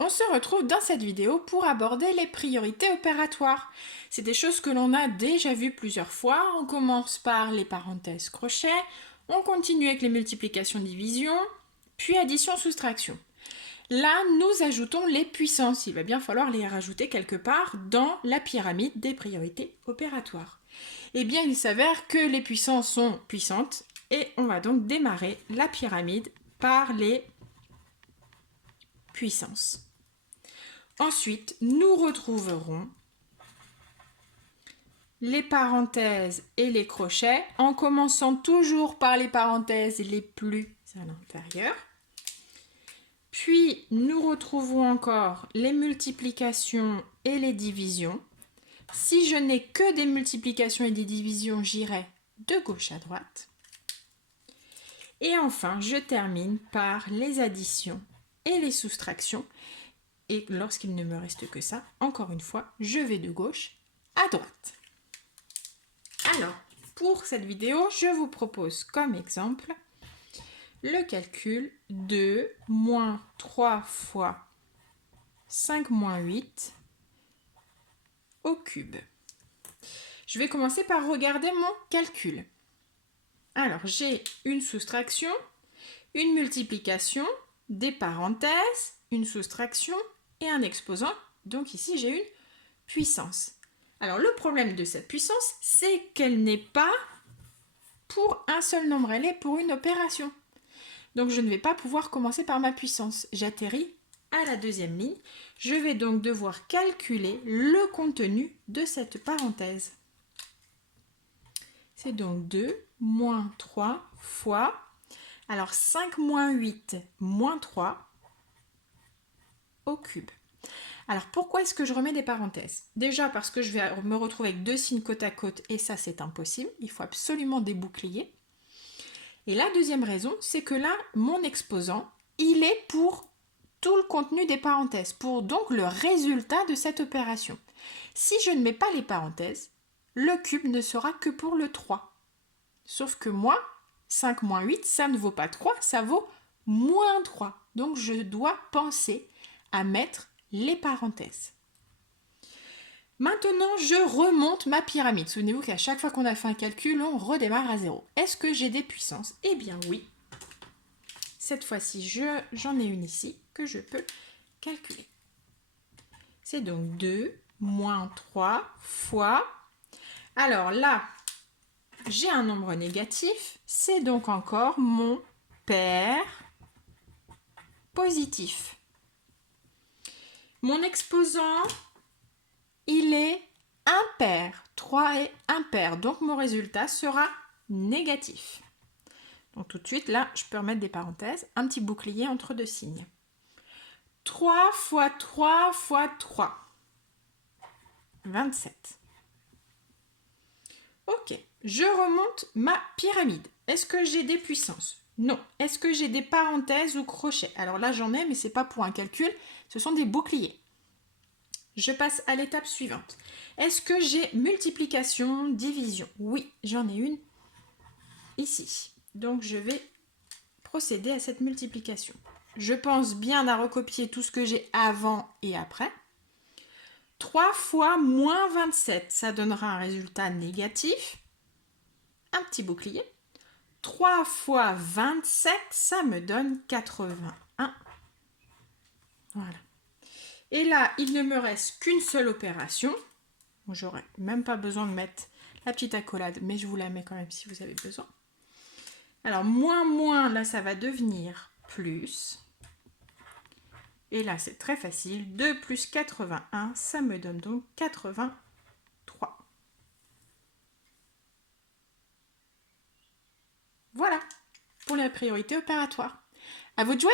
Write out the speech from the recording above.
on se retrouve dans cette vidéo pour aborder les priorités opératoires. C'est des choses que l'on a déjà vues plusieurs fois. On commence par les parenthèses crochets, on continue avec les multiplications-divisions, puis addition-soustraction. Là, nous ajoutons les puissances. Il va bien falloir les rajouter quelque part dans la pyramide des priorités opératoires. Eh bien, il s'avère que les puissances sont puissantes et on va donc démarrer la pyramide par les puissances. Ensuite, nous retrouverons les parenthèses et les crochets en commençant toujours par les parenthèses les plus à l'intérieur. Puis, nous retrouvons encore les multiplications et les divisions. Si je n'ai que des multiplications et des divisions, j'irai de gauche à droite. Et enfin, je termine par les additions et les soustractions. Et lorsqu'il ne me reste que ça, encore une fois, je vais de gauche à droite. Alors, pour cette vidéo, je vous propose comme exemple le calcul de moins 3 fois 5 moins 8 au cube. Je vais commencer par regarder mon calcul. Alors, j'ai une soustraction, une multiplication, des parenthèses, une soustraction et un exposant. Donc ici, j'ai une puissance. Alors, le problème de cette puissance, c'est qu'elle n'est pas pour un seul nombre, elle est pour une opération. Donc, je ne vais pas pouvoir commencer par ma puissance. J'atterris à la deuxième ligne. Je vais donc devoir calculer le contenu de cette parenthèse. C'est donc 2 moins 3 fois, alors 5 moins 8 moins 3 au cube. Alors pourquoi est-ce que je remets des parenthèses? Déjà parce que je vais me retrouver avec deux signes côte à côte et ça c'est impossible, il faut absolument des boucliers. Et la deuxième raison, c'est que là, mon exposant, il est pour tout le contenu des parenthèses, pour donc le résultat de cette opération. Si je ne mets pas les parenthèses, le cube ne sera que pour le 3. Sauf que moi, 5 moins 8, ça ne vaut pas 3, ça vaut moins 3. Donc je dois penser à mettre les parenthèses. Maintenant, je remonte ma pyramide. Souvenez-vous qu'à chaque fois qu'on a fait un calcul, on redémarre à 0. Est-ce que j'ai des puissances? Eh bien oui. Cette fois-ci, j'en ai une ici que je peux calculer. C'est donc 2 moins 3 fois... Alors là, j'ai un nombre négatif, c'est donc encore mon pair positif. Mon exposant, il est impair. 3 est impair, donc mon résultat sera négatif. Donc tout de suite, là, je peux remettre des parenthèses, un petit bouclier entre deux signes. 3 fois 3 fois 3. 27. Ok, je remonte ma pyramide. Est-ce que j'ai des puissances? Non. Est-ce que j'ai des parenthèses ou crochets? Alors là, j'en ai, mais ce n'est pas pour un calcul, ce sont des boucliers. Je passe à l'étape suivante. Est-ce que j'ai multiplication, division? Oui, j'en ai une ici. Donc, je vais procéder à cette multiplication. Je pense bien à recopier tout ce que j'ai avant et après. 3 fois moins 27, ça donnera un résultat négatif. Un petit bouclier. 3 fois 27, ça me donne 81. Voilà. Et là, il ne me reste qu'une seule opération. J'aurais même pas besoin de mettre la petite accolade, mais je vous la mets quand même si vous avez besoin. Alors, moins, là, ça va devenir plus. Et là, c'est très facile. 2 plus 81, ça me donne donc 83. Voilà pour la priorité opératoire. À vous de jouer!